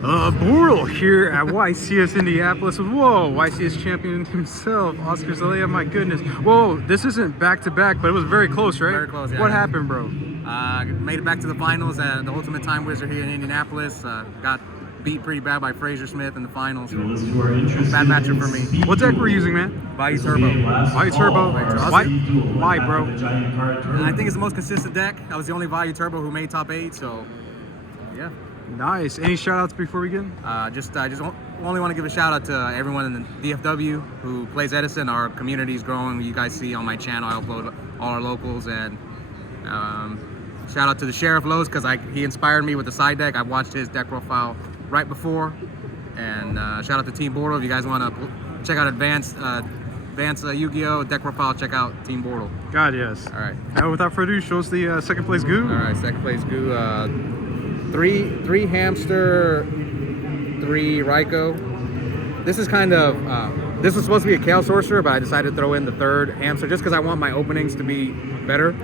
Brutal here at YCS Indianapolis with, YCS champion himself, Oscar Zelaya. My goodness. Whoa, this isn't back-to-back, but it was very close, right? Very close, yeah. What happened, bro? Made it back to the finals at the Ultimate Time Wizard here in Indianapolis. Got beat pretty bad by Fraser Smith in the finals. Bad matchup for me. What deck were you using, man? Vayu Turbo. Vayu Turbo? Why, bro? I think it's the most consistent deck. I was the only Vayu Turbo who made top 8, so yeah. Nice. Any shout-outs before we get in? I just only want to give a shout out to everyone in the DFW who plays Edison. Our community is growing. You guys see on my channel, I upload all our locals, and shout out to the Sheriff Lowe's because he inspired me with the side deck. I watched his deck profile right before, and shout out to Team Bortle. If you guys want to check out advanced Yu-Gi-Oh deck profile, check out Team Bortle. God, yes. All right. Without further ado, show us the second place goo. All right, second place goo. Three hamster, 3 Raikou. This is kind of this was supposed to be a Chaos Sorcerer, but I decided to throw in the 3rd hamster just because I want my openings to be better.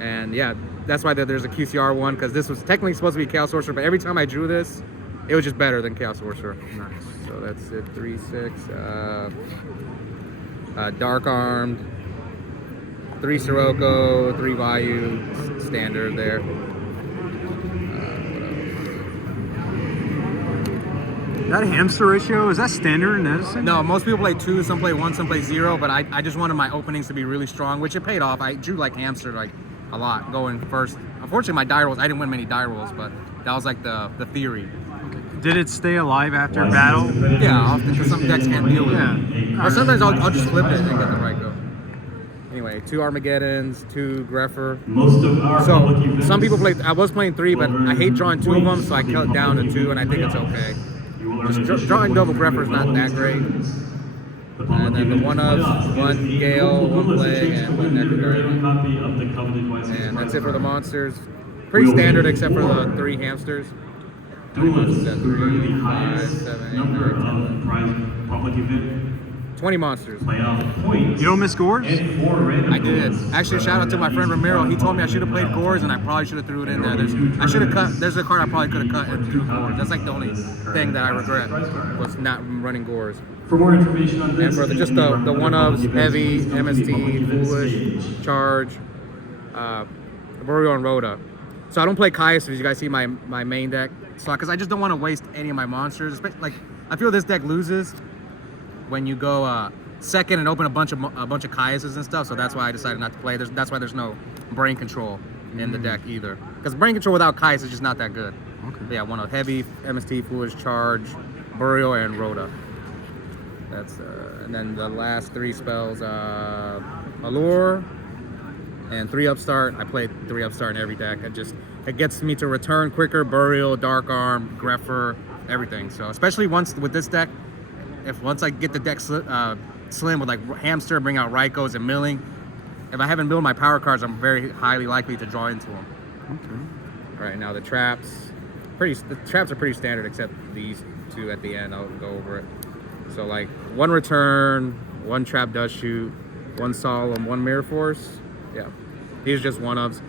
And yeah, that's why there's a QCR one, because this was technically supposed to be Chaos Sorcerer, but every time I drew this, it was just better than Chaos Sorcerer. Nice. So that's it. 3/6. Dark Armed, 3 Sirocco, 3 Vayu, standard there. That hamster ratio, is that standard in Edison? No, most people play 2, some play 1, some play 0, but I just wanted my openings to be really strong, which it paid off. I drew like hamster like a lot going first. Unfortunately, my die rolls, I didn't win many die rolls, but that was like the theory. Did it stay alive after battle? Yeah, often, because some decks can't deal with Yeah. it. But sometimes I'll just flip it and get the right go. Anyway, 2 Armageddons, 2 Greffer. So some people play, I was playing 3, but I hate drawing 2 of them, so I cut it down to 2, and I think it's okay. Just drawing double Greffer is not that great. And then the 1-ofs, 1 Gale, 1 Plague, and 1 Necroguardian. And that's it for the monsters. Pretty standard except for the 3 hamsters. 3, 5, 7, 8, 9, 10, 20 monsters. You don't miss Gores? I did. Actually, shout out to my friend Ramiro. He told me I should have played Gores, and I probably should have threw it in there. I should have cut. There's a card I probably could have cut and threw Gores. That's like the only thing that I regret was not running Gores. For more information on this, and for just the 1-ofs, heavy, MST, foolish, charge, Boreal, and Rhoda. So I don't play Caius, as you guys see my main deck slot, because I just don't want to waste any of my monsters. Like I feel this deck loses when you go second and open a bunch of Caiuses and stuff, so that's why I decided not to play. That's why there's no brain control in the deck either, because brain control without Caius is just not that good. Okay. But yeah, 1-of heavy, MST, foolish, charge, Burial, and Rhoda. That's and then the last 3 spells, Allure and 3 Upstart. I played 3 Upstart in every deck. It gets me to return quicker, Burial, Dark Arm, Greffer, everything. So especially with this deck. Once I get the deck slim with like hamster, bring out Raikous and milling, if I haven't milled my power cards, I'm very highly likely to draw into them. Okay. All right, now the traps are pretty standard except these 2 at the end. I'll go over it. So like 1 return, 1 trap does shoot, 1 solemn, 1 mirror force. Yeah, these are just 1-ofs.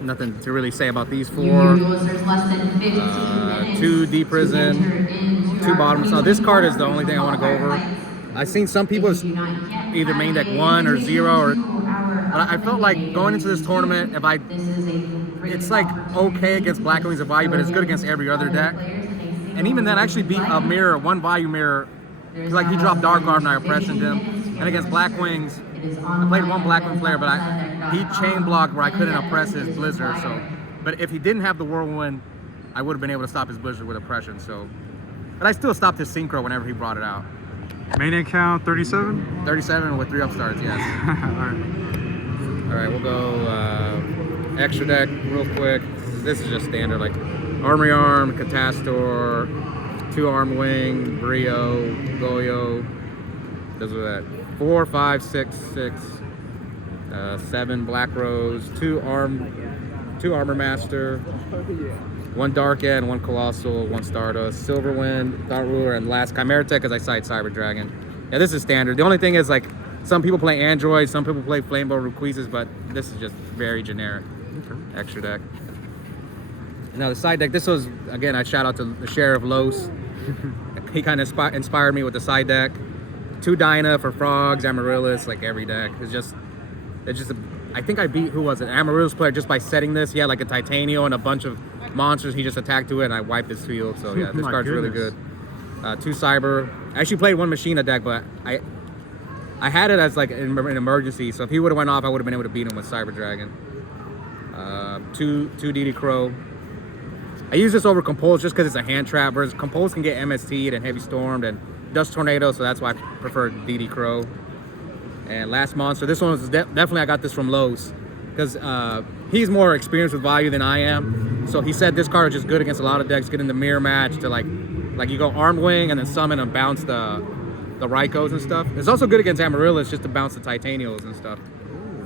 Nothing to really say about these 4. 2 deep prison, 2 bottoms. Now this card is the only thing I want to go over. I've seen some people either main deck 1 or 0, but I felt like going into this tournament, it's like okay against Black Wings and Vayu, but it's good against every other deck. And even then, I actually beat a mirror, 1 Vayu mirror. Like he dropped Dark Arm and I oppressioned him. And against Black Wings, I played 1 Black Wing player, but he chain blocked where I couldn't oppress his Blizzard. So, but if he didn't have the Whirlwind, I would have been able to stop his Blizzard with oppression. So, but I still stopped his Synchro whenever he brought it out. Main account 37? 37 with 3 Upstarts, yes. All right, we'll go extra deck real quick. This is just standard, like Armory Arm, Catastor, 2 Arm Wing, Brio, Goyo. Those are that. 4, 5, 6, 6, 7 Black Rose, 2 Armor Master, 1 Dark End, 1 Colossal, 1 Stardust, Silver Wind, Thought Ruler, and last Chimera Tech because I cite Cyber Dragon. Yeah, this is standard. The only thing is like some people play Android, some people play Flamebow Rayquizas, but this is just very generic. Extra deck. Now the side deck, this was, again, I shout out to the Sheriff Los. He kind of inspired me with the side deck. 2 Dyna for Frogs, Amaryllis, like every deck. I think I beat, who was it? Amaryllis player just by setting this. He had like a Titanium and a bunch of monsters. He just attacked to it and I wiped his field. So yeah, this card's really good. 2 Cyber. I actually played 1 Machina deck, but I had it as like an emergency. So if he would have went off, I would have been able to beat him with Cyber Dragon. 2 DD Crow. I use this over Compulse just because it's a hand trap, whereas Compulse can get MST'd and Heavy Stormed and Dust Tornado, so that's why I prefer DD Crow. And last monster, this one was definitely, I got this from Lowe's because he's more experienced with Vayu than I am. So he said this card is just good against a lot of decks, good in the mirror match to like you go Armed Wing and then summon and bounce the Raikos and stuff. It's also good against Amaryllis just to bounce the Titanials and stuff.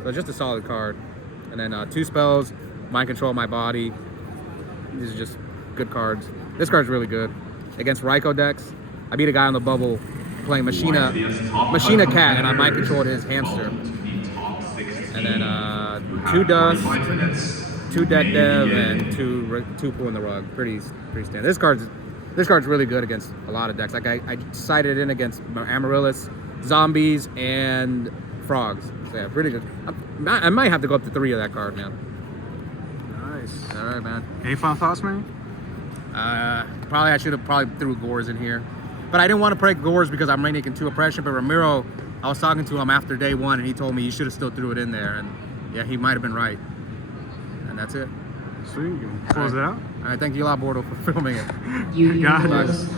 So just a solid card. And then 2 spells, Mind Control My Body. These are just good cards. This card's really good. Against Raiko decks, I beat a guy on the bubble playing Machina Cat, and I mind controlled his hamster. And then 2 Dust, 2 Deck Dev, and 2 Pull in the Rug. Pretty standard. This card's really good against a lot of decks. Like I sided in against Amaryllis, Zombies, and Frogs. So yeah, pretty good. I might have to go up to 3 of that card, man. Nice. All right, man. Any final thoughts, man? I should have threw Gores in here. But I didn't want to break Gores because I'm making 2 oppression. But Ramiro, I was talking to him after day 1 and he told me you should have still threw it in there. And yeah, he might have been right. And that's it. Sweet. Close it out. All right, thank you a lot, Bordo, for filming it. Got it.